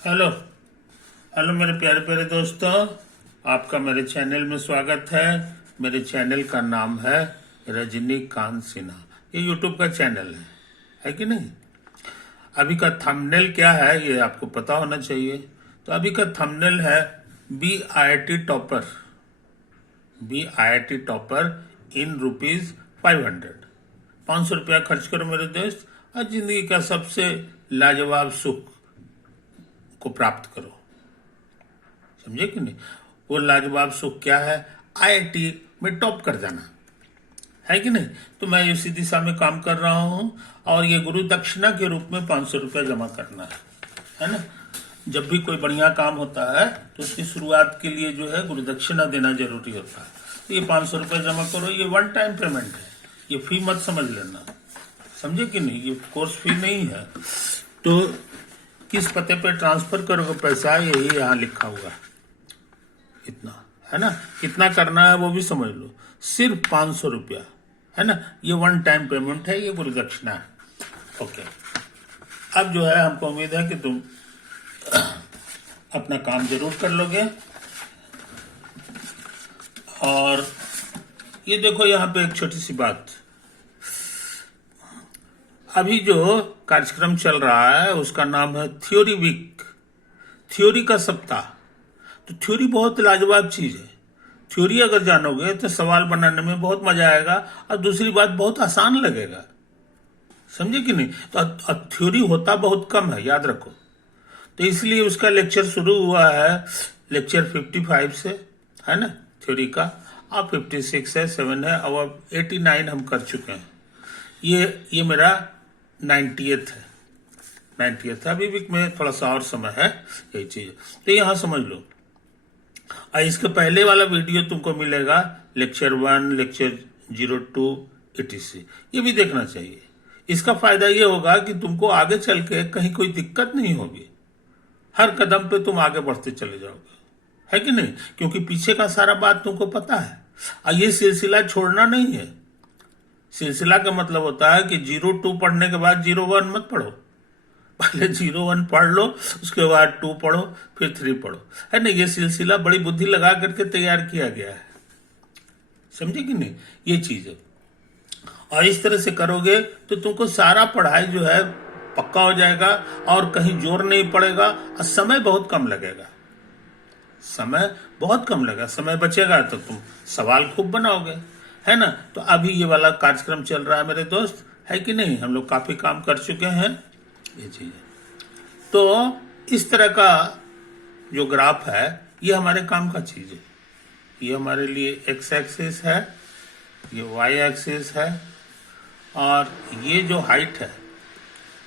Hello hello मेरे प्यारे प्यारे दोस्तों, आपका मेरे चैनल में स्वागत है। मेरे चैनल का नाम है रजनीकांत सिन्हा। ये यूट्यूब का चैनल है कि नहीं। अभी का थंबनेल क्या है ये आपको पता होना चाहिए। तो अभी का थंबनेल है B I T topper in ₹500। 500 रुपया खर्च करो मेरे दोस्त, और जिंदगी का सबसे लाजवाब सुख को प्राप्त करो। समझे कि नहीं। वो लाजवाब सुख क्या है? आईआईटी में टॉप कर जाना है कि नहीं। तो मैं इसी दिशा में काम कर रहा हूं, और ये गुरु दक्षिणा के रूप में 500 रुपया जमा करना है ना। जब भी कोई बढ़िया काम होता है तो उसकी शुरुआत के लिए जो है गुरु दक्षिणा देना जरूरी होता है। तो ये 500 रुपया जमा करो। ये वन टाइम पेमेंट है, ये फी मत समझ लेना। समझे कि नहीं, ये कोर्स फी नहीं है। तो किस पते पे ट्रांसफर करोगे पैसा, यही यहाँ लिखा हुआ है। इतना है ना, कितना करना है वो भी समझ लो। सिर्फ 500 रुपया है ना। ये वन टाइम पेमेंट है, ये गुरु दक्षिणा है। ओके, अब जो है हमको उम्मीद है कि तुम अपना काम जरूर कर लोगे। और ये देखो यहाँ पे एक छोटी सी बात, अभी जो कार्यक्रम चल रहा है उसका नाम है थ्योरी वीक, थ्योरी का सप्ताह। तो थ्योरी बहुत लाजवाब चीज है। थ्योरी अगर जानोगे तो सवाल बनाने में बहुत मजा आएगा, और दूसरी बात बहुत आसान लगेगा। समझे कि नहीं। तो थ्योरी होता बहुत कम है, याद रखो। तो इसलिए उसका लेक्चर शुरू हुआ है, लेक्चर 55 से है ना थ्योरी का। अब 56 है, 7 है, अब 89 हम कर चुके हैं। ये मेरा 90th है, 90th है। अभी भी में थोड़ा सा और समय है, यही चीज। तो यहाँ समझ लो। और इसके पहले वाला वीडियो तुमको मिलेगा लेक्चर 1, लेक्चर 02 etc। ये भी देखना चाहिए। इसका फायदा ये होगा कि तुमको आगे चल के कहीं कोई दिक्कत नहीं होगी। हर कदम पे तुम आगे बढ़ते चले जाओगे, है कि नहीं। क्योंकि पीछे का सारा बात तुमको पता है। और ये सिलसिला छोड़ना नहीं है। सिलसिला का मतलब होता है कि 02 पढ़ने के बाद 01 मत पढ़ो। पहले 01 पढ़ लो, उसके बाद 2 पढ़ो, फिर 3 पढ़ो, है ना। ये सिलसिला बड़ी बुद्धि लगा करके तैयार किया गया है। समझे कि नहीं, ये चीज है। और इस तरह से करोगे तो तुमको सारा पढ़ाई जो है पक्का हो जाएगा, और कहीं जोर नहीं पड़ेगा, और समय बहुत कम लगेगा। समय बहुत कम लगेगा, समय बचेगा तो तुम सवाल खूब बनाओगे, है ना। तो अभी ये वाला कार्यक्रम चल रहा है मेरे दोस्त, है कि नहीं। हम लोग काफी काम कर चुके हैं, ये चीज है। तो इस तरह का जो ग्राफ है ये हमारे काम का चीज है। ये हमारे लिए एक्स एक्सिस है, ये वाई एक्सिस है, और ये जो हाइट है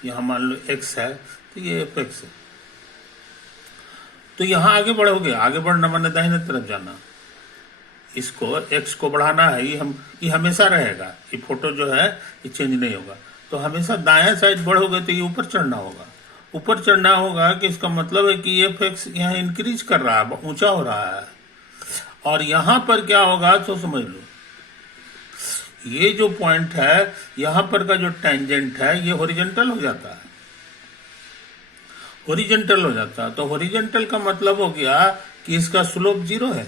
यहाँ मान लो एक्स है, तो ये एफ एक्स है। तो यहाँ आगे बढ़ोगे, आगे बढ़ना माने दाहिने तरफ जाना। इसको एक्स को बढ़ाना है, ये हमेशा रहेगा। ये फोटो जो है ये चेंज नहीं होगा। तो हमेशा दाएं साइड बढ़ोगे तो ये ऊपर चढ़ना होगा। ऊपर चढ़ना होगा कि इसका मतलब है कि एफ एक्स यहाँ इंक्रीज कर रहा है, ऊंचा हो रहा है। और यहाँ पर क्या होगा तो समझ लो, ये जो पॉइंट है यहाँ पर का जो टेंजेंट है ये हॉरिजॉन्टल हो जाता है। हॉरिजॉन्टल हो जाता है तो हॉरिजॉन्टल का मतलब हो गया कि इसका स्लोप 0 है।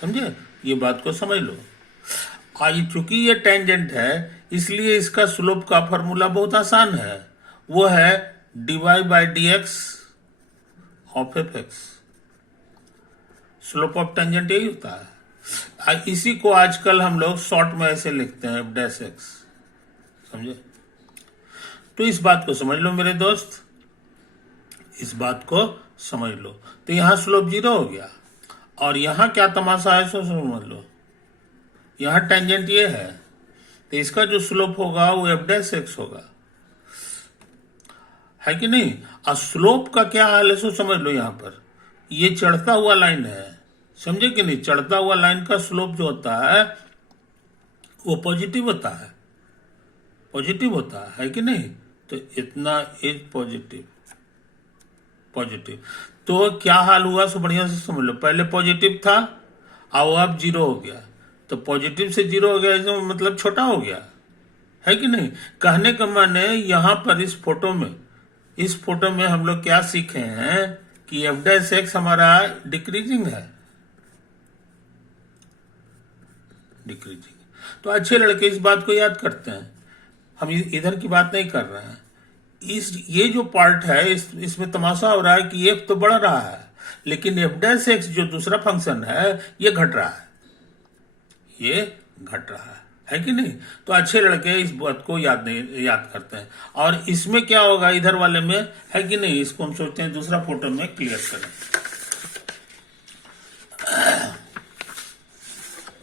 समझे, ये बात को समझ लो। आज चूंकि ये टेंजेंट है इसलिए इसका स्लोप का फॉर्मूला बहुत आसान है। वो है dy/dx of F x. Slope of tangent यही होता है। इसी को आजकल हम लोग शॉर्ट में ऐसे लिखते हैं f'(x). समझे। तो इस बात को समझ लो मेरे दोस्त, इस बात को समझ लो। तो यहां स्लोप 0 हो गया, और यहां क्या तमाशा है सो समझ लो। यहां टेंजेंट ये है, तो इसका जो स्लोप होगा वो f'(x) होगा, है कि नहीं। और स्लोप का क्या हाल है सो समझ लो। यहां पर ये चढ़ता हुआ लाइन है, समझे कि नहीं। चढ़ता हुआ लाइन का स्लोप जो होता है वो पॉजिटिव होता है, पॉजिटिव होता है कि नहीं। तो इतना इज पॉजिटिव, पॉजिटिव। तो क्या हाल हुआ सो बढ़िया से समझ लो। पहले पॉजिटिव था, अब 0 हो गया। तो पॉजिटिव से 0 हो गया, इसका मतलब छोटा हो गया, है कि नहीं। कहने का माने यहां पर इस फोटो में इस फोटो में हम लोग क्या सीखे हैं कि एफ डैश एक्स हमारा डिक्रीजिंग है, डिक्रीजिंग। तो अच्छे लड़के इस बात को याद करते हैं, हम इधर की बात नहीं कर रहे हैं। ये जो पार्ट है इसमें तमाशा हो रहा है कि एफ तो बढ़ रहा है, लेकिन एफ डैश एक्स जो दूसरा फंक्शन है ये घट रहा है, ये घट रहा है कि नहीं। तो अच्छे लड़के इस बात को याद करते हैं। और इसमें क्या होगा इधर वाले में, है कि नहीं, इसको हम सोचते हैं दूसरा फोटो में क्लियर करें।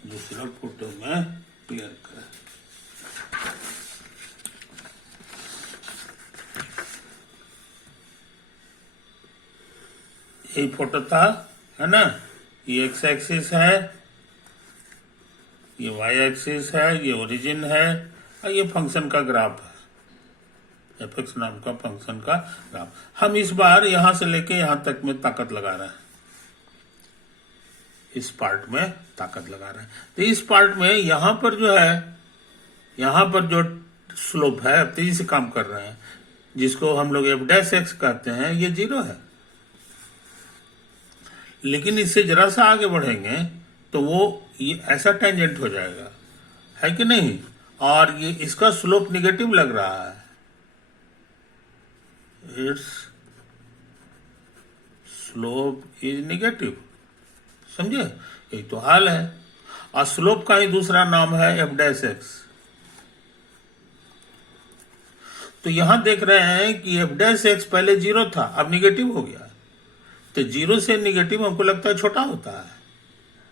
दूसरा फोटो में क्लियर करें। यही फोटो था, है ना। ये एक्स एक्सिस है, ये वाई एक्सिस है, ये ओरिजिन है, और ये फंक्शन का ग्राफ है, एफ एक्स नाम का फंक्शन का ग्राफ। हम इस बार यहां से लेके यहां तक में ताकत लगा रहे हैं, इस पार्ट में ताकत लगा रहे हैं। तो इस पार्ट में यहां पर जो है, यहां पर जो स्लोप है तेजी से काम कर रहे हैं, जिसको हम लोग एफ डैश एक्स कहते हैं, ये 0 है। लेकिन इससे जरा सा आगे बढ़ेंगे तो वो ये ऐसा टेंजेंट हो जाएगा, है कि नहीं। और ये इसका स्लोप निगेटिव लग रहा है, इट्स स्लोप इज निगेटिव, समझे। यही तो हाल है। और स्लोप का ही दूसरा नाम है एफ डैश एक्स। तो यहां देख रहे हैं कि एफ डैश एक्स पहले 0 था, अब निगेटिव हो गया। तो 0 से निगेटिव हमको लगता है छोटा होता है,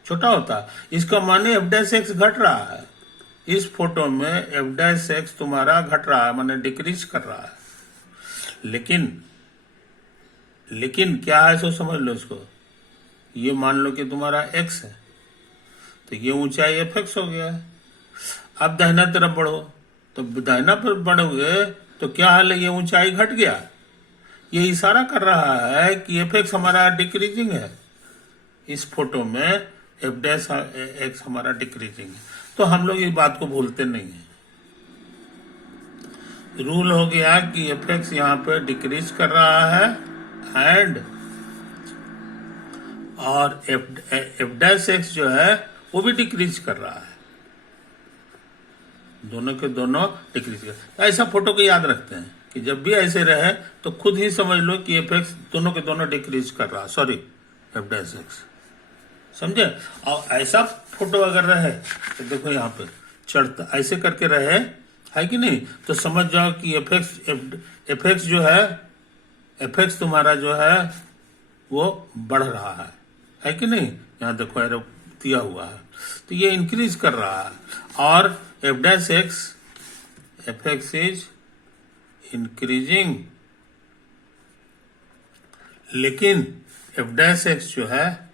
छोटा होता है। इसका माने एफ डैश एक्स घट रहा है। इस फोटो में एफ डैश एक्स तुम्हारा घट रहा है, माने डिक्रीज कर रहा है। लेकिन क्या है सो समझ लो इसको। ये मान लो कि तुम्हारा एक्स है, तो ये ऊंचाई एफ एक्स हो गया है। अब दाहिना तरफ बढ़ो, तो दाहिना तरफ बढ़ोगे तो क्या हाल है, ये ऊंचाई घट गया। ये इशारा कर रहा है कि एफ एक्स हमारा डिक्रीजिंग है। इस फोटो में एफ डैश एक्स हमारा डिक्रीजिंग है। तो हम लोग इस बात को भूलते नहीं है। रूल हो गया कि एफ एक्स यहाँ पे डिक्रीज कर रहा है एंड और एफ डैश एक्स जो है वो भी डिक्रीज कर रहा है, दोनों के दोनों डिक्रीज कर। ऐसा फोटो को याद रखते हैं कि जब भी ऐसे रहे तो खुद ही समझ लो कि एफ एक्स दोनों के दोनों डिक्रीज कर रहा है, सॉरी एफ डैश एक्स, समझे। और ऐसा फोटो अगर रहे तो देखो यहाँ पे चढ़ता ऐसे करके रहे, है कि नहीं, तो समझ जाओ कि एफ एक्स जो है, एफ एक्स तुम्हारा जो है वो बढ़ रहा है कि नहीं। यहाँ देखो एरो दिया हुआ है, तो ये इंक्रीज कर रहा है। और F dash x is increasing, लेकिन एफ डैश एक्स जो है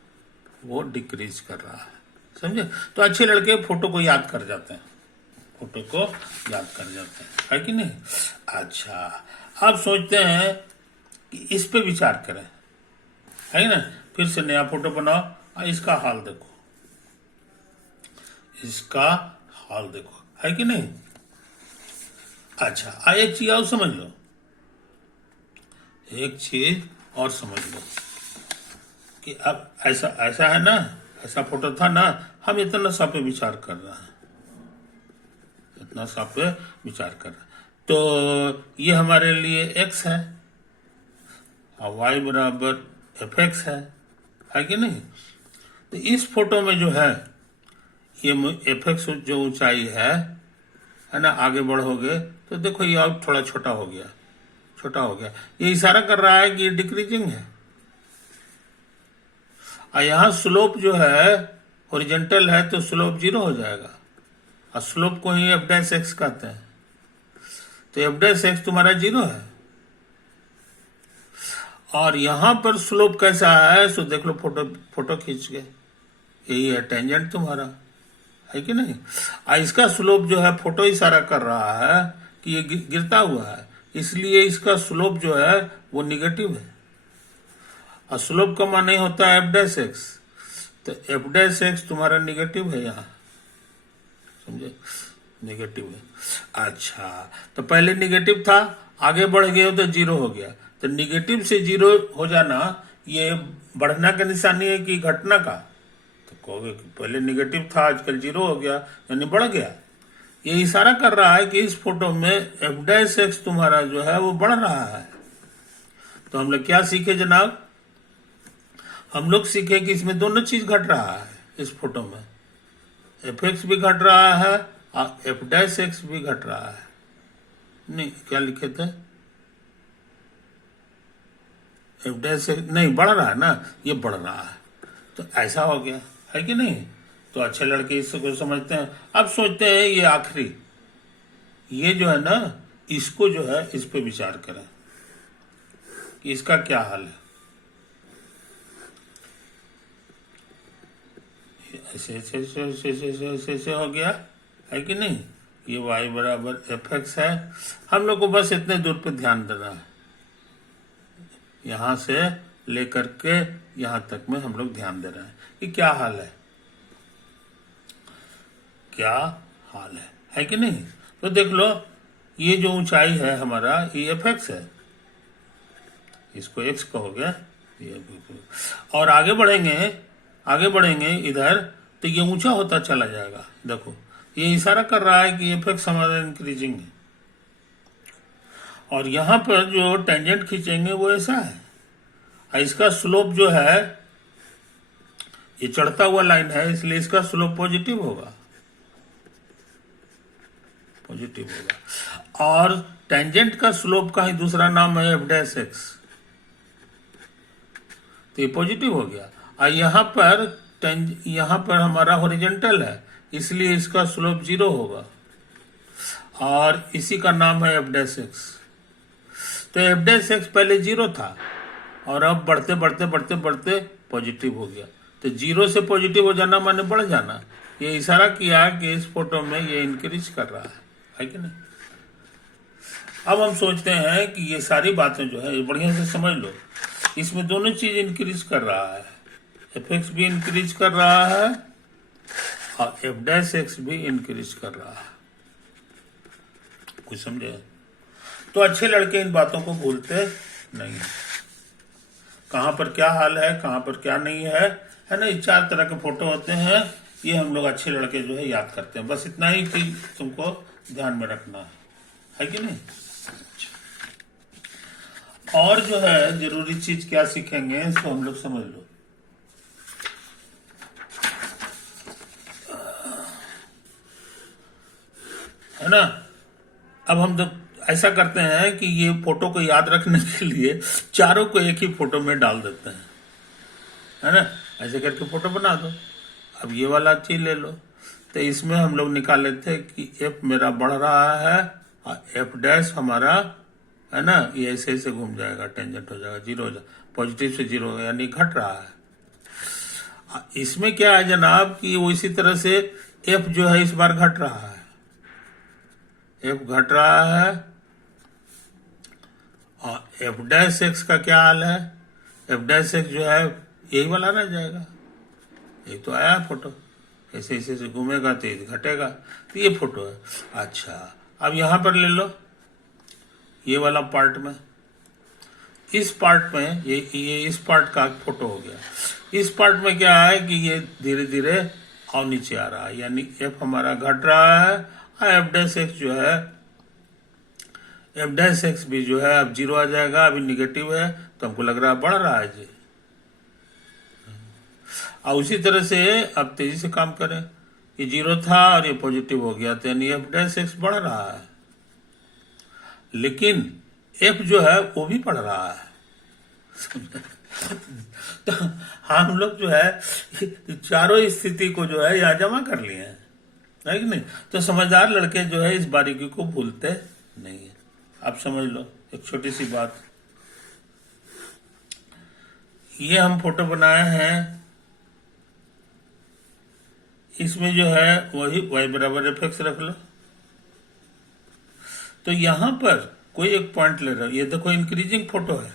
वो डिक्रीज कर रहा है, समझे। तो अच्छे लड़के फोटो को याद कर जाते हैं, फोटो को याद कर जाते हैं, है कि नहीं। अच्छा, अब सोचते हैं कि इस पे विचार करें, है ना। फिर से नया फोटो बनाओ और इसका हाल देखो, इसका हाल देखो, है कि नहीं। अच्छा, एक चीज और समझ लो, एक चीज और समझ लो कि अब ऐसा है ना, ऐसा फोटो था ना, हम इतना सा पे विचार कर रहे हैं, इतना सा पे विचार कर रहे हैं। तो ये हमारे लिए x है और y बराबर एफ एक्स है कि नहीं। तो इस फोटो में जो है ये एफ एक्स जो ऊंचाई है ना, आगे बढ़ोगे तो देखो ये अब थोड़ा छोटा हो गया, छोटा हो गया। ये इशारा कर रहा है कि ये डिक्रीजिंग है। और यहाँ स्लोप जो है हॉरिजॉन्टल है, तो स्लोप 0 हो जाएगा, और स्लोप को ही एफ डैश एक्स कहते हैं। तो एफ डैश एक्स तुम्हारा 0 है। और यहां पर स्लोप कैसा है सो देख लो, फोटो खींच के, यही है टेंजेंट तुम्हारा, है कि नहीं। और इसका स्लोप जो है फोटो इशारा कर रहा है कि ये गिरता हुआ है, इसलिए इसका स्लोप जो है वो निगेटिव है। और स्लोप का मान नहीं होता है एफ डैश एक्स, तो एफ डैश एक्स तुम्हारा निगेटिव है यहाँ, समझे, निगेटिव है। अच्छा, तो पहले निगेटिव था, आगे बढ़ गए तो जीरो हो गया। तो निगेटिव से जीरो हो जाना ये बढ़ना का निशानी है कि घटना का? तो कहोगे कि पहले निगेटिव था, आजकल जीरो हो गया, यानी बढ़ गया। ये इशारा कर रहा है कि इस फोटो में एफ डैश एक्स तुम्हारा जो है वो बढ़ रहा है। तो हम लोग क्या सीखे जनाब? हम लोग सीखे कि इसमें दोनों चीज घट रहा है। इस फोटो में एफ एक्स भी घट रहा है और एफ डैश एक्स भी घट रहा है। नहीं, क्या लिखे थे? एफ डैश एक्स नहीं बढ़ रहा है ना, ये बढ़ रहा है। तो ऐसा हो गया है कि नहीं? तो अच्छे लड़के इसको समझते हैं। अब सोचते हैं ये आखिरी, ये जो है ना, इसको जो है इस पे विचार करें कि इसका क्या हाल है। ऐसे ऐसे ऐसे ऐसे ऐसे ऐसे ऐसे ऐसे हो गया है कि नहीं? ये y बराबर एफ एक्स है। हम लोग को बस इतने दूर पे ध्यान देना है, यहां से लेकर के यहां तक में हम लोग ध्यान दे रहे हैं कि क्या हाल है, क्या हाल है कि नहीं? तो देख लो, ये जो ऊंचाई है हमारा ये एफ एक्स है, इसको एक्स कहोगे ये, और आगे बढ़ेंगे इधर तो ये ऊंचा होता चला जाएगा। देखो ये इशारा कर रहा है कि एफ एक्स हमारा इंक्रीजिंग है, और यहां पर जो टेंजेंट खींचेंगे वो ऐसा है, और इसका स्लोप जो है ये चढ़ता हुआ लाइन है, इसलिए इसका स्लोप पॉजिटिव होगा, और टेंजेंट का स्लोप का ही दूसरा नाम है एफ डैश एक्स, तो ये पॉजिटिव हो गया। और यहाँ पर हमारा हॉरिजॉन्टल है, इसलिए इसका स्लोप जीरो होगा, और इसी का नाम है एफ डैश एक्स। तो एफ डैश एक्स पहले जीरो था और अब बढ़ते बढ़ते बढ़ते बढ़ते पॉजिटिव हो गया। तो जीरो से पॉजिटिव हो जाना माने बढ़ जाना। ये इशारा किया कि इस फोटो में ये इंक्रीज कर रहा है कि नहीं? अब हम सोचते हैं कि ये सारी बातें जो है ये बढ़िया से समझ लो, इसमें दोनों चीज इंक्रीज कर रहा है, एफ एक्स भी इंक्रीज कर रहा है और एफ डैश एक्स भी इंक्रीज कर रहा है। कुछ समझे? तो अच्छे लड़के इन बातों को भूलते नहीं, कहां पर क्या हाल है, कहां पर क्या नहीं है ना। ये 4 तरह के फोटो होते हैं, ये हम लोग अच्छे लड़के जो है याद करते हैं। बस इतना ही चीज तुमको ध्यान में रखना है कि नहीं? और जो है जरूरी चीज क्या सीखेंगे इसको हम लोग समझ लो। है ना? अब हम तो ऐसा करते हैं कि ये फोटो को याद रखने के लिए चारों को एक ही फोटो में डाल देते हैं, है ना? ऐसे करके फोटो बना दो। अब ये वाला चीज ले लो, तो इसमें हम लोग निकाल लेते हैं कि एफ मेरा बढ़ रहा है और एफ डैश हमारा, है ना, ये ऐसे ऐसे घूम जाएगा, टेंजेंट हो जाएगा, जीरो हो जाएगा, पॉजिटिव से जीरो यानी घट रहा है। इसमें क्या है जनाब कि वो इसी तरह से एफ जो है इस बार घट रहा है, एफ घट रहा है, और एफ डैश एक्स का क्या हाल है? एफ डैश एक्स जो है यही वाला रह जाएगा। एक तो आया फोटो, ऐसे ऐसे से घूमेगा तो घटेगा, तो ये फोटो है। अच्छा, अब यहां पर ले लो ये वाला पार्ट में, इस पार्ट में ये इस पार्ट का फोटो हो गया। इस पार्ट में क्या है कि ये धीरे धीरे और नीचे आ रहा है, यानी एफ हमारा घट रहा है और एफ डैश एक्स जो है, एफ डैश एक्स भी जो है अब जीरो आ जाएगा, अभी निगेटिव है तो हमको लग रहा है बढ़ रहा है जी। और उसी तरह से अब तेजी से काम करें, ये जीरो था और ये पॉजिटिव हो गया, तो यानी एफ डैश एक्स बढ़ रहा है, लेकिन एफ जो है वो भी बढ़ रहा है। तो हम लोग जो है चारों स्थिति को जो है यहाँ जमा कर लिए हैं, है कि नहीं? तो समझदार लड़के जो है इस बारीकी को भूलते नहीं है। आप समझ लो एक छोटी सी बात, ये हम फोटो बनाए हैं, इसमें जो है वही y बराबर एफ एक्स रख लो। तो यहां पर कोई एक पॉइंट ले रहा है, ये देखो इंक्रीजिंग फोटो है,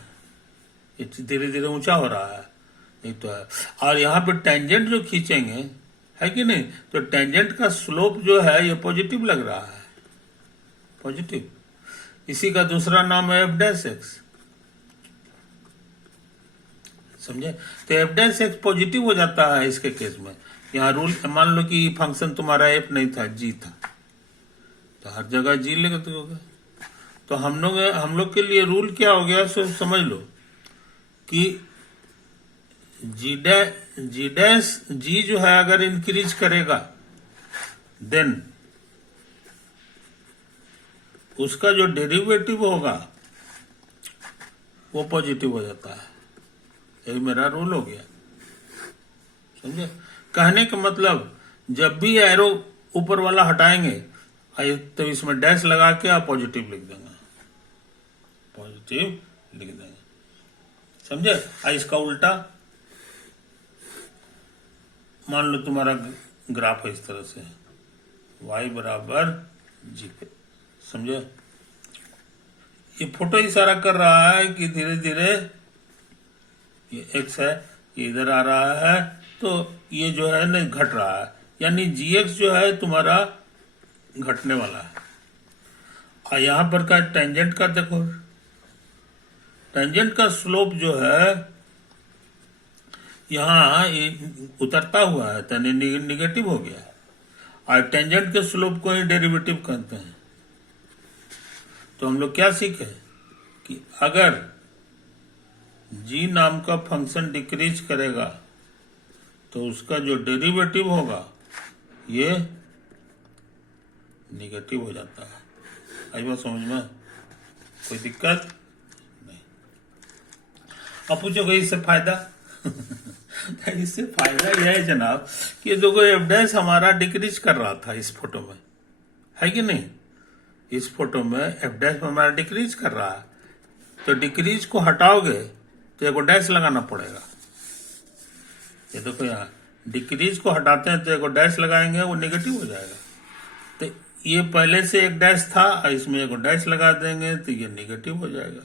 ये धीरे धीरे ऊंचा हो रहा है, एक तो है। और यहाँ पे टेंजेंट जो खींचेंगे, है कि नहीं, तो टेंजेंट का स्लोप जो है ये पॉजिटिव लग रहा है, पॉजिटिव। इसी का दूसरा नाम है एफ डैश एक्स, समझे। तो एफ डैश एक्स पॉजिटिव हो जाता है इसके केस में। यहाँ रूल मान लो कि फंक्शन तुम्हारा एफ नहीं था, जी था, तो हर जगह जी लेके होगा। तो हम लोग के लिए रूल क्या हो गया, सो समझ लो कि जी जो है अगर इंक्रीज करेगा देन उसका जो डेरिवेटिव होगा वो पॉजिटिव हो जाता है। यही मेरा रूल हो गया, समझे। कहने का मतलब जब भी एरो ऊपर वाला हटाएंगे तो इसमें डैश लगा के आप पॉजिटिव लिख देंगे, पॉजिटिव लिख देंगे, समझे। इसका उल्टा मान लो तुम्हारा ग्राफ है इस तरह से, y बराबर जी पे, समझे। ये फोटो इशारा कर रहा है कि धीरे धीरे ये x है, ये इधर आ रहा है, तो ये जो है ना घट रहा है, यानी gx जो है तुम्हारा घटने वाला है। और यहां पर का टेंजेंट का देखो, टेंजेंट का स्लोप जो है यहाँ उतरता हुआ है, तो निगेटिव हो गया। और टेंजेंट के स्लोप को ही डेरिवेटिव कहते हैं। तो हम लोग क्या सीखे कि अगर g नाम का फंक्शन डिक्रीज करेगा तो उसका जो डेरिवेटिव होगा ये निगेटिव हो जाता है। आई बात समझ में, कोई दिक्कत नहीं। अब पूछोगे इससे फायदा इससे फायदा यह है जनाब कि देखो एफ डैश हमारा डिक्रीज कर रहा था इस फोटो में, है कि नहीं। इस फोटो में एफ डैश हमारा डिक्रीज कर रहा है, तो डिक्रीज को हटाओगे तो एक डैश लगाना पड़ेगा। ये देखो यहाँ डिक्रीज को हटाते हैं तो एक डैश लगाएंगे, वो नेगेटिव हो जाएगा। तो ये पहले से एक डैश था और इसमें एक डैश लगा देंगे तो ये नेगेटिव हो जाएगा।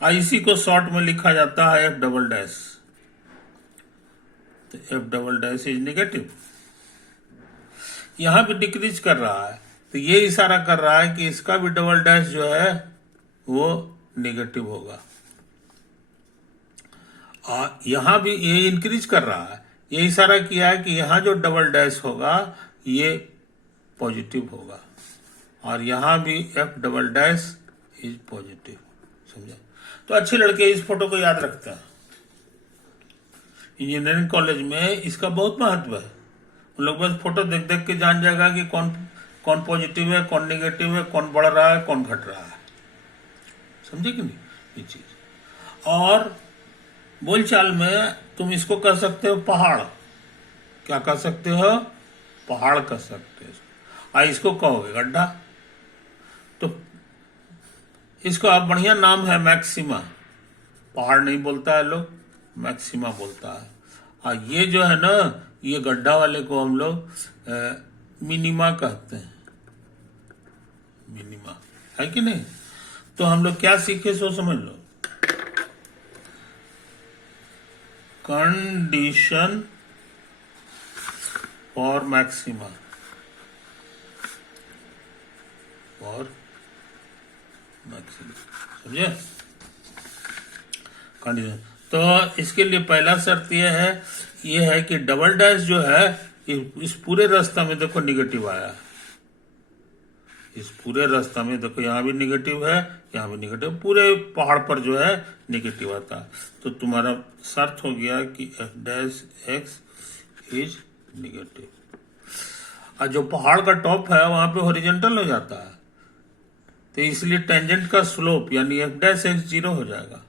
और इसी को शॉर्ट में लिखा जाता है एफ डबल डैश। तो F double dash is negative. यहां भी डिक्रीज कर रहा है, तो ये इशारा कर रहा है कि इसका भी डबल डैश जो है वो नेगेटिव होगा। और यहां भी ये इंक्रीज कर रहा है, ये इशारा किया है कि यहां जो डबल डैश होगा ये पॉजिटिव होगा। और यहां भी F double dash is positive, समझे। तो अच्छे लड़के इस फोटो को याद रखते हैं। इंजीनियरिंग कॉलेज में इसका बहुत महत्व है। उन लोग बस फोटो देख देख के जान जाएगा कि कौन पॉजिटिव है, कौन नेगेटिव है, कौन बढ़ रहा है, कौन घट रहा है, समझे कि नहीं ये चीज। और बोलचाल में तुम इसको कह सकते हो पहाड़, क्या कह सकते हो, पहाड़ कह सकते हो। इसको कहोगे गड्ढा, तो इसको अब बढ़िया नाम है मैक्सिमा। पहाड़ नहीं बोलता है लोग, मैक्सिमा बोलता है। और ये जो है ना, ये गड्ढा वाले को हम लोग मिनिमा कहते हैं, मिनिमा, है कि नहीं। तो हम लोग क्या सीखे सो समझ लो। Condition for maxima, for maxima, समझे कंडीशन। तो इसके लिए पहला शर्त यह है कि डबल डैश जो है इस पूरे रास्ता में देखो निगेटिव आया है। इस पूरे रास्ता में देखो यहाँ भी निगेटिव है, यहाँ भी निगेटिव, पूरे पहाड़ पर जो है निगेटिव आता है। तो तुम्हारा शर्त हो गया कि F dash x is negative. और जो पहाड़ का टॉप है वहां पे हॉरिजॉन्टल हो जाता है, तो इसलिए टेंजेंट का स्लोप यानी एफ डैश एक्स 0 हो जाएगा।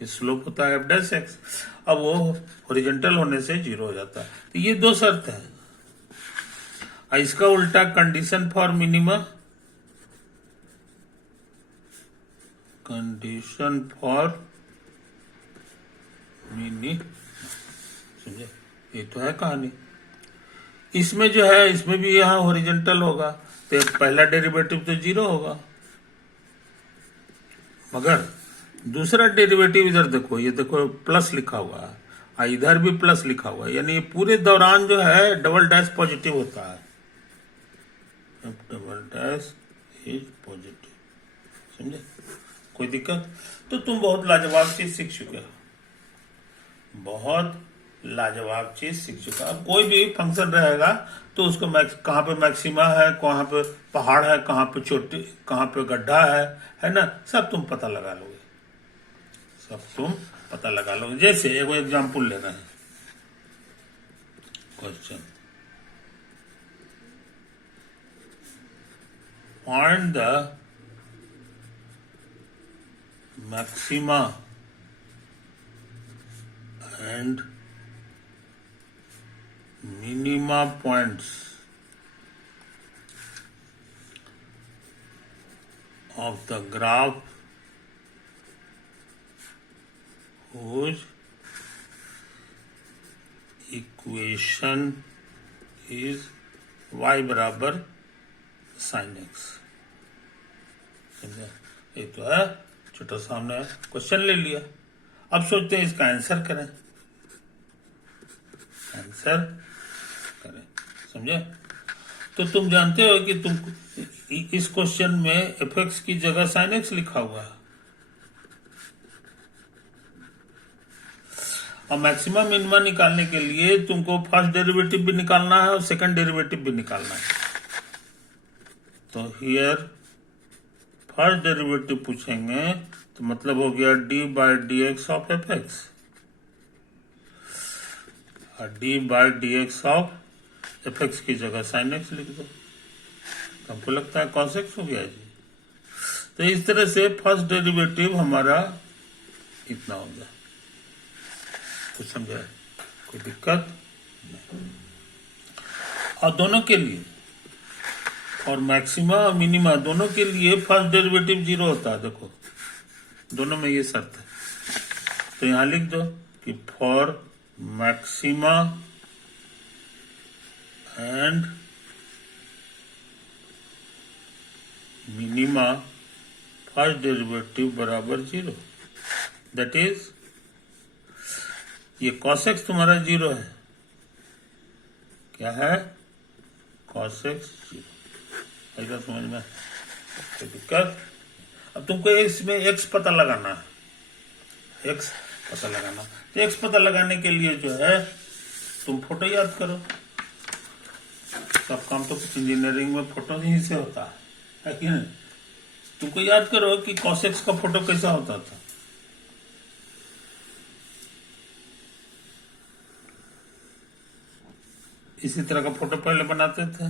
ये स्लोप होता है एफ डैश एक्स, अब वो हॉरिजॉन्टल होने से 0 हो जाता है। तो ये दो शर्त है। इसका उल्टा condition for minima, condition for mini, समझे। ये तो है कहानी। इसमें जो है, इसमें भी यहां हॉरिजॉन्टल होगा तो पहला डेरिवेटिव तो 0 होगा, मगर दूसरा डेरिवेटिव इधर देखो, ये देखो प्लस लिखा हुआ है और इधर भी प्लस लिखा हुआ है, यानी पूरे दौरान जो है डबल डैश पॉजिटिव होता है। Double dash is positive. समझे? कोई दिक्कत? तो तुम बहुत लाजवाब चीज सीख चुके हो, बहुत लाजवाब चीज सीख चुका। अब कोई भी फंक्शन रहेगा तो उसको कहाँ पे मैक्सिमा है, कहाँ पे पहाड़ है, कहाँ पे चोटी, कहाँ पे गड्ढा है ना, सब तुम पता लगा लोगे, सब तुम पता लगा लोगे। जैसे एगो एग्जाम्पल लेना है, question, find the maxima and minima points of the graph whose equation is y बराबर sin x। समझा? ये तो है, छोटा सामने क्वेश्चन ले लिया। अब सोचते हैं इसका आंसर करें, आंसर करें। समझे? तो तुम जानते हो कि तुम इस क्वेश्चन में एफ एक्स की जगह साइन एक्स लिखा हुआ है, और मैक्सिमम मिनिमम निकालने के लिए तुमको फर्स्ट डेरिवेटिव भी निकालना है और सेकंड डेरिवेटिव भी निकालना है। तो हियर फर्स्ट डेरिवेटिव पूछेंगे तो मतलब हो गया D by D X of F X, और D by D X of F X की जगह साइन एक्स लिख दो। तो हमको लगता है कॉस एक्स हो गया जी। तो इस तरह से फर्स्ट डेरिवेटिव हमारा इतना हो गया। कुछ समझा? कोई दिक्कत नहीं। और दोनों के लिए, और मैक्सिमा और मिनिमा दोनों के लिए फर्स्ट डेरिवेटिव 0 होता है। देखो दोनों में ये शर्त है, तो यहां लिख दो कि for maxima and minima first derivative बराबर 0। दैट इज ये cos x तुम्हारा 0 है। क्या है? cos x 0। ऐसा समझ में? कोई दिक्कत? अब तुमको इसमें x पता लगाना है, x पता लगाना। तो x पता लगाने के लिए जो है तुम फोटो याद करो। सब काम तो इंजीनियरिंग में फोटो ही से होता है कि नहीं? तुमको याद करो कि cos x का फोटो कैसा होता था। इसी तरह का फोटो पहले बनाते थे,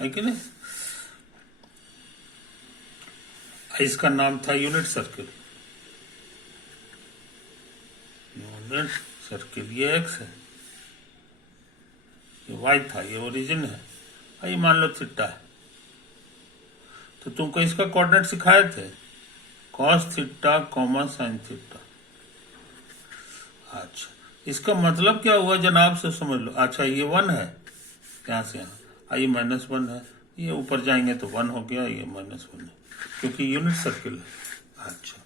है कि नहीं? इसका नाम था यूनिट सर्किल। यूनिट सर्किल ये एक्स है, ये वाई था, ये ओरिजिन है, ये मान लो थीटा है। तो तुमको इसका कोऑर्डिनेट सिखाए थे, cos theta comma sine theta. अच्छा, इसका मतलब क्या हुआ जनाब से समझ लो। अच्छा ये 1 है, यहाँ से यहाँ, ये -1 है, ये ऊपर जाएंगे तो 1 हो गया, ये -1 है, क्योंकि यूनिट सर्किल है। अच्छा,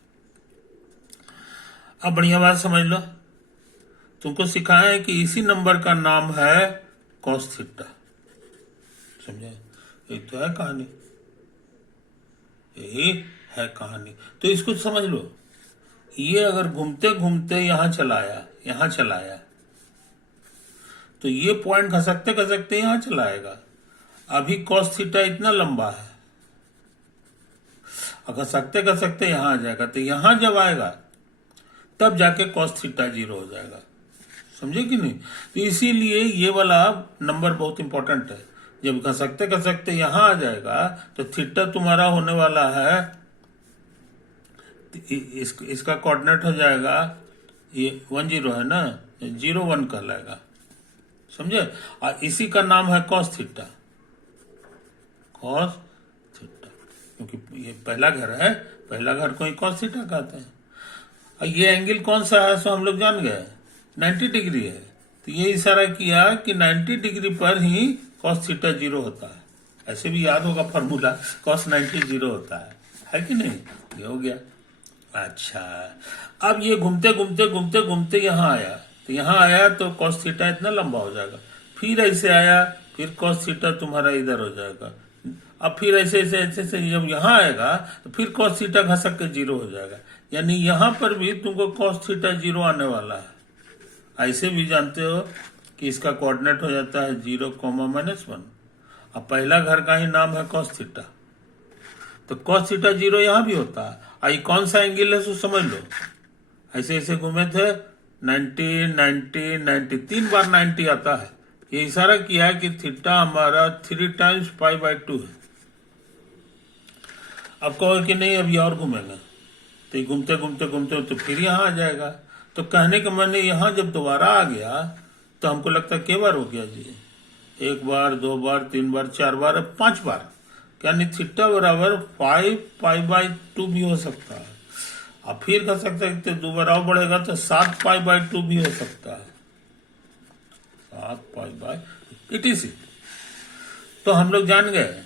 अब बढ़िया बात समझ लो, तुमको सिखाया है कि इसी नंबर का नाम है कॉस थीटा। समझे? एक तो है कहानी, यही है कहानी। तो इसको समझ लो, ये अगर घूमते घूमते यहां चलाया तो ये पॉइंट खसकते खसकते यहां चलाएगा। अभी कॉस थीटा इतना लंबा है, अगर खसकते खसकते यहां आ जाएगा, तो यहां जब आएगा तब जाके कॉस थीटा 0 हो जाएगा। समझे कि नहीं? तो इसीलिए ये वाला नंबर बहुत इंपॉर्टेंट है। जब खसकते खसकते यहां आ जाएगा तो थीटा तुम्हारा होने वाला है, इसका कोऑर्डिनेट हो जाएगा, ये 1-0 है ना, 0-1 कहलाएगा। समझे? और इसी का नाम है कॉस थीटा, कॉस थीटा, क्योंकि ये पहला घर है, पहला घर को ही कॉस थीटा कहते हैं। और ये एंगल कौन सा है सो हम लोग जान गए, 90 डिग्री है। तो ये इशारा किया कि 90 डिग्री पर ही कॉस थीटा 0 होता है। ऐसे भी याद होगा फॉर्मूला, कॉस 90 0 होता है कि नहीं? ये हो गया। अच्छा, अब ये घूमते घूमते घूमते घूमते यहाँ आया, तो यहाँ आया तो कॉस थीटा इतना लंबा हो जाएगा, फिर ऐसे आया, फिर कॉस थीटा तुम्हारा इधर हो जाएगा, अब फिर ऐसे ऐसे ऐसे ऐसे जब यहाँ आएगा तो फिर cos थीटा घसक के 0 हो जाएगा, यानी यहाँ पर भी तुमको cos थीटा 0 आने वाला है। ऐसे भी जानते हो कि इसका कोऑर्डिनेट हो जाता है 0, -1। अब पहला घर का ही नाम है cos थीटा, तो cos थीटा 0 यहाँ भी होता है। आई कौन सा एंगल है सो समझ लो, ऐसे ऐसे घूमे थे 90 90 90, 3 बार 90 आता है। ये इशारा किया है कि थीटा हमारा 3 टाइम्स π/2 है। अब कहो कि नहीं अभी और घूमेगा, तो ये घूमते घूमते घूमते तो फिर यहाँ आ जाएगा। तो कहने का मैंने यहाँ जब दोबारा आ गया तो हमको लगता है कई बार हो गया जी, 1 बार 2 बार 3 बार 4 बार 5 बार, यानी थीटा बराबर 5 π/2 भी हो सकता है। अब फिर कह सकते हैं कि दोबारा बढ़ेगा तो 7 π/2 भी हो सकता है, 7 π/etc। तो हम लोग जान गए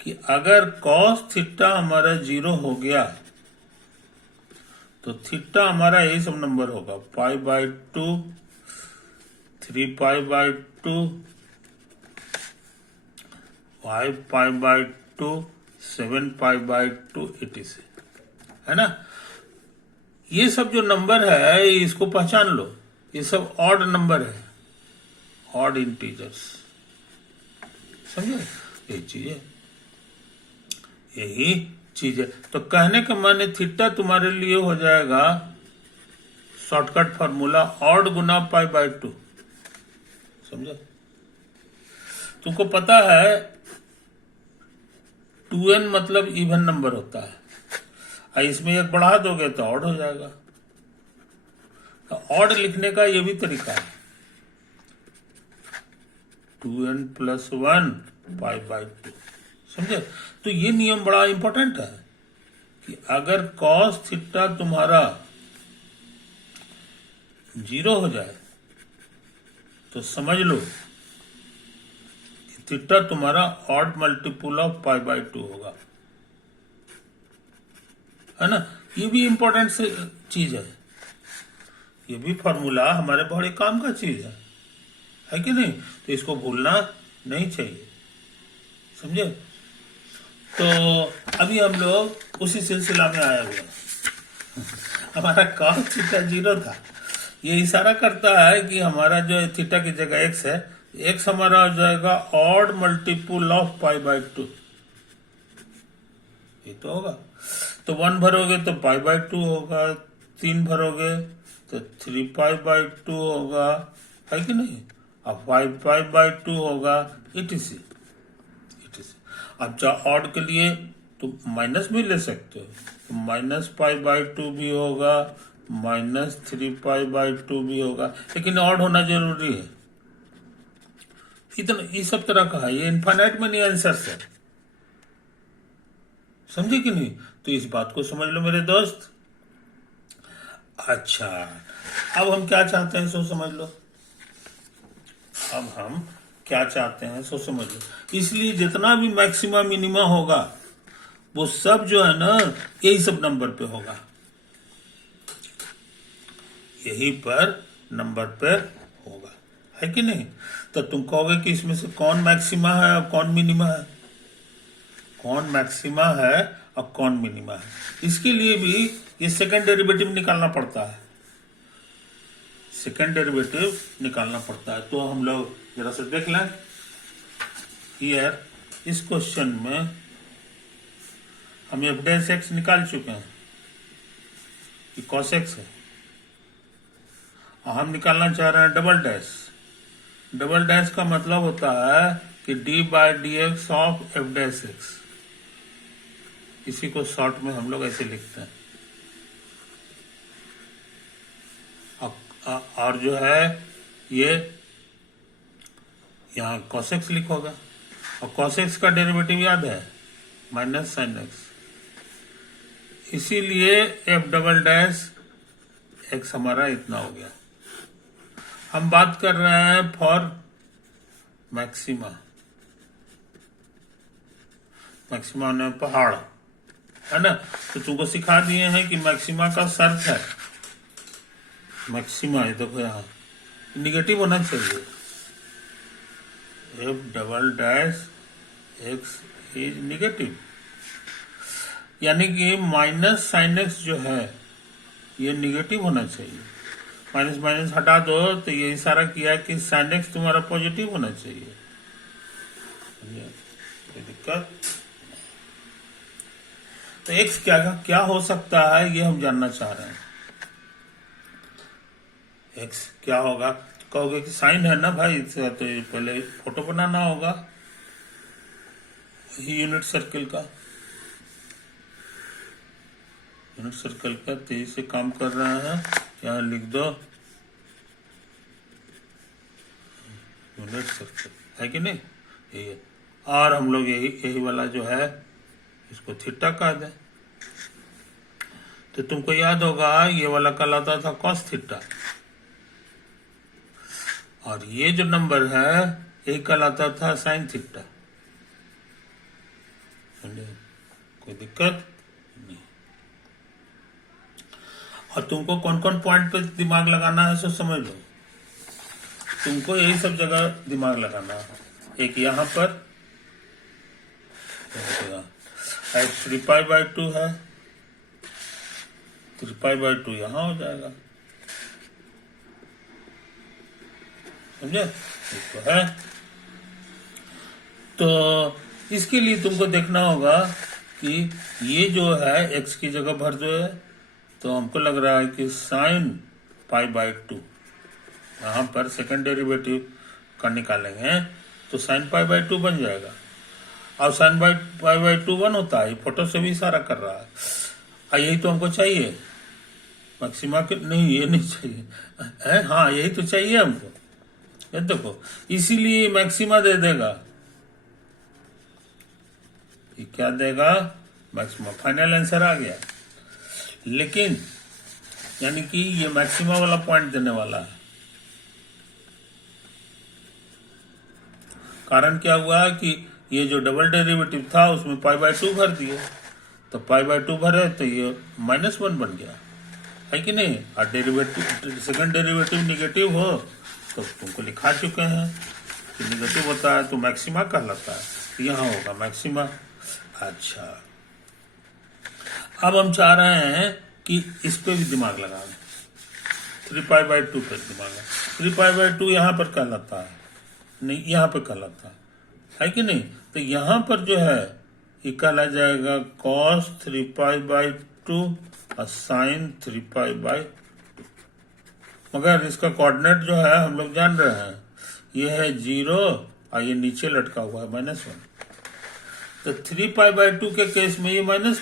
कि अगर cos थीटा हमारा 0 हो गया तो थीटा हमारा यही सब नंबर होगा, π/2, 3 π/2, 5 π/2, 7 π/2, etc, है ना। ये सब जो नंबर है इसको पहचान लो, ये सब ऑड नंबर है, ऑड इंटीजर्स, समझे। यही चीज है। तो कहने का माने थीटा तुम्हारे लिए हो जाएगा शॉर्टकट फार्मूला ऑड गुना π/2, समझे। तुमको पता है 2n मतलब इवन नंबर होता है, इसमें एक बढ़ा दोगे तो ऑड हो जाएगा। तो ऑड लिखने का ये भी तरीका है, 2n + 1 π/2, समझे। तो ये नियम बड़ा इंपॉर्टेंट है कि अगर cos थीटा तुम्हारा 0 हो जाए तो समझ लो कि थीटा तुम्हारा ऑड मल्टीपल ऑफ π/2 होगा, है ना। ये भी इंपॉर्टेंट से चीज है, ये भी फॉर्मूला हमारे बड़े काम का चीज है कि नहीं। तो इसको भूलना नहीं चाहिए, समझे। तो अभी हम लोग उसी सिलसिला में आए हुए हैं। हमारा cos थीटा 0 था, ये इशारा करता है कि हमारा जो थीटा की जगह x है, x हमारा हो जाएगा ऑड मल्टीपल ऑफ π/2, ये तो होगा। तो 1 भरोगे तो π/2 होगा, 3 भरोगे तो 3 π/2 होगा, है कि नहीं। अब 5 π/2 होगा, etc। अब चाहे ऑड के लिए तो माइनस भी ले सकते हो, तो -π/2 भी होगा, -3 π/2 भी होगा, लेकिन ऑड होना जरूरी है। इतना इस सब तरह का है, ये इनफाइनाइट में नहीं आंसर है, समझे कि नहीं। तो इस बात को समझ लो मेरे दोस्त। अच्छा, अब हम क्या चाहते हैं सो समझ लो, अब हम क्या चाहते हैं सो समझ लो। इसलिए जितना भी मैक्सिमा मिनिमा होगा वो सब जो है ना यही सब नंबर पे होगा, यही पर नंबर पे होगा, है कि नहीं। तो तुम कहोगे कि इसमें से कौन मैक्सिमा है और कौन मिनिमा है, कौन मैक्सिमा है और कौन मिनिमा है। इसके लिए भी ये सेकंड डेरिवेटिव निकालना पड़ता है, सेकंड डेरिवेटिव निकालना पड़ता है। तो हम लोग जरा से देख लें, हियर इस क्वेश्चन में हम f' निकाल चुके हैं कि cos x है, और हम निकालना चाह रहे हैं डबल डैश। डबल डैश का मतलब होता है कि d/dx ऑफ f'(x), इसी को शॉर्ट में हम लोग ऐसे लिखते हैं। और जो है ये यहाँ cos x लिखोगा, और cos x का डेरिवेटिव याद है -sin x, इसीलिए f'(x) हमारा इतना हो गया। हम बात कर रहे हैं फॉर मैक्सिमा, मैक्सिमा ने पहाड़, है ना। तो तुमको सिखा दिए हैं कि मैक्सिमा का शर्त है, मैक्सिमा, ये देखो यहाँ निगेटिव होना चाहिए, f'(x) इज निगेटिव, यानी कि माइनस साइन एक्स जो है ये निगेटिव होना चाहिए। माइनस माइनस हटा दो तो ये इशारा किया कि साइन एक्स तुम्हारा पॉजिटिव होना चाहिए। कोई दिक्कत? तो एक्स क्या क्या हो सकता है ये हम जानना चाह रहे हैं। एक्स क्या होगा? कहोगे कि साइन है ना भाई, तो पहले फोटो बनाना होगा यूनिट सर्कल का। यूनिट सर्कल का तेजी से काम कर रहा है, यहाँ लिख दो यूनिट सर्कल, है कि नहीं? यही है। और हम लोग यही वाला जो है इसको थीटा कह दें। तो तुमको याद होगा ये वाला कहलाता था कॉस थीटा, और ये जो नंबर है यही कहलाता था साइन थीटा। कोई दिक्कत नहीं। और तुमको कौन कौन पॉइंट पे दिमाग लगाना है सो समझ लो। तुमको यही सब जगह दिमाग लगाना है। एक यहाँ पर 3π/2 है, 3π/2 यहाँ हो जाएगा, समझे? तो है, तो इसके लिए तुमको देखना होगा कि ये जो है x की जगह भर दो है, तो हमको लग रहा है कि sin π/2 यहाँ पर सेकंड डेरिवेटिव का निकालेंगे तो sin π/2 बन जाएगा। और sin π/2 1 होता है, फोटो से भी इशारा कर रहा है। यही तो हमको चाहिए मैक्सिमा के, नहीं ये नहीं चाहिए हाँ यही तो चाहिए हमको। ये देखो इसीलिए मैक्सिमा दे देगा। ये क्या देगा? मैक्सिमा। फाइनल आंसर आ गया। लेकिन यानी कि ये मैक्सिमा वाला पॉइंट देने वाला है। कारण क्या हुआ कि ये जो डबल डेरिवेटिव था उसमें π/2 भर दिए, तो π/2 भरे तो ये -1 बन गया, है कि नहीं? और डेरिवेटिव सेकंड डेरिवेटिव निगेटिव हो तो तुमको लिखा चुके हैं कि निगेटिव होता है तो मैक्सिमा कहलाता है, तो यहाँ होगा मैक्सिमा। अच्छा, अब हम चाह रहे हैं कि इस पे भी दिमाग लगाएं। 3π/2 पे दिमाग है। 3π/2 यहाँ पर कहलाता है, नहीं यहाँ पे कहलाता है कि नहीं? तो यहाँ पर जो है ये कहला जाएगा cos 3π/2 और sin 3π/2। मगर इसका कोऑर्डिनेट जो है हम लोग जान रहे हैं, ये है 0 और ये नीचे लटका हुआ है -1। तो 3π/2 के केस में ये -1